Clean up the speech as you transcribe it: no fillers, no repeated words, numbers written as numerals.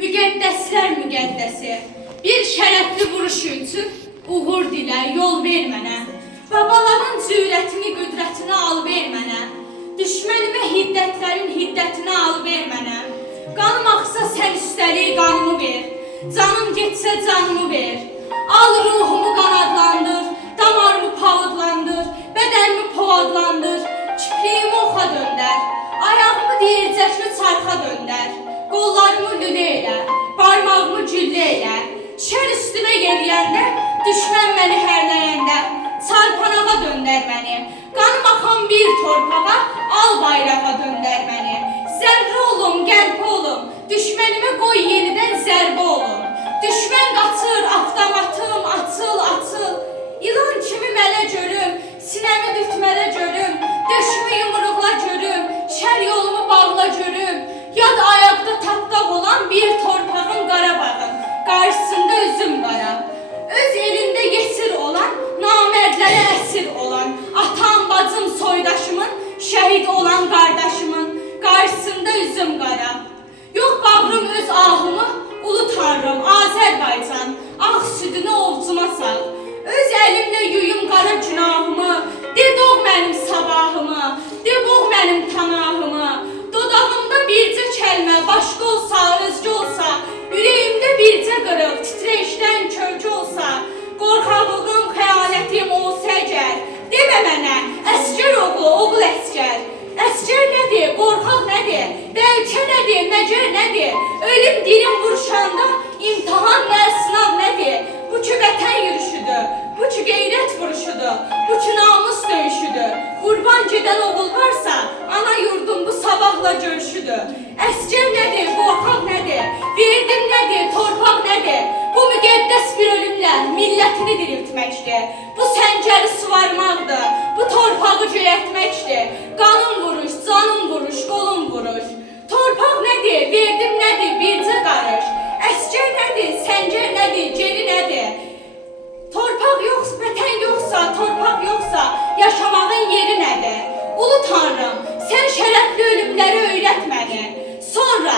Müqəddəslər müqəddəsi, bir şərəfli vuruş üçün uğur dilə, yol ver mənə. Babaların cürətini, qüdrətini al ver mənə. Düşmənimə hiddətlərin hiddətini al ver mənə. Qanım axsa sən üstəlik qanımı ver. Canım getsə canımı ver. Al ruhumu qanadlandır, damarımı palıdlandır, bədənimi povadlandır, kipriyimi oxa döndər, ayağımı deyircəkli çarxa döndər, qollarımı lülə elə, barmağımı güllə elə, şər üstümə yeriyəndə, düşmən məni hərləyəndə, çarpanağa döndər məni, qanım axan bir torpağa, al bayrağa döndər məni, zərrə olum, qəlpə olum, düşmənimə qoy yenidən zərbə olum. Düşmən qaçır, avtomatım, açıl, açıl. İlan kimi mələ görüm, sinəmi dürtmələ görüm, döşümü yumruqla görüm, şər yolumu bağla görüm. Yad ayaqda tapdaq olan bir torpağın Qarabağın, qarşısında üzüm qara. Öz elində yesir olan, namərdlərə əsir olan, atam, bacım, soydaşımın, şəhid olan qardaşımın, qarşısında üzüm qara. Yox bağrım öz ahımı, ulu tanrım, Azərbaycan, ağ südünü ovcuma sal. Öz əlimlə yuyum qara günahımı, de doğ mənim sabahımı, de boğ mənim tanahımı. Dodağımda bircə kəlmə, başqa olsa, özgə olsa, ürəyimdə bircə qırıq, titrəyişdən kölgə olsa, qorxaqlığım, xəyanətim olsa əgər, demə mənə, əskər oğlu, oğul əskər. Əskər nədir, qorxaq nədir, bəlkə nədir, məcər nədir, ölüm dirim vuruşanda, imtihan nə, sınav nədir, bu ki vətən yürüşüdür, bu ki qeyrət vuruşudur, bu ki namus döyüşüdür, qurban gedən oğul varsa, ana yurdum bu sabahla görüşüdür. Əskər nədir, qorxaq nədir, verdim nədir, torpaq nədir, bu müqəddəs bir ölümlə millətini diriltməkdir, bu səngəri suvarmaqdır, bu torpağı göyərtməkdir, qanım vuruş, canım vuruş, qolum vuruş. Torpaq nədir, verdim nədir, bircə qarış, əskər nədir, səngər nədir, geri nədir? Torpaq yoxsa, vətən yoxsa, torpaq yoxsa, yaşamağın yeri nədir? Ulu Tanrım, sən şərəfli ölümləri öyrət məni. Sonra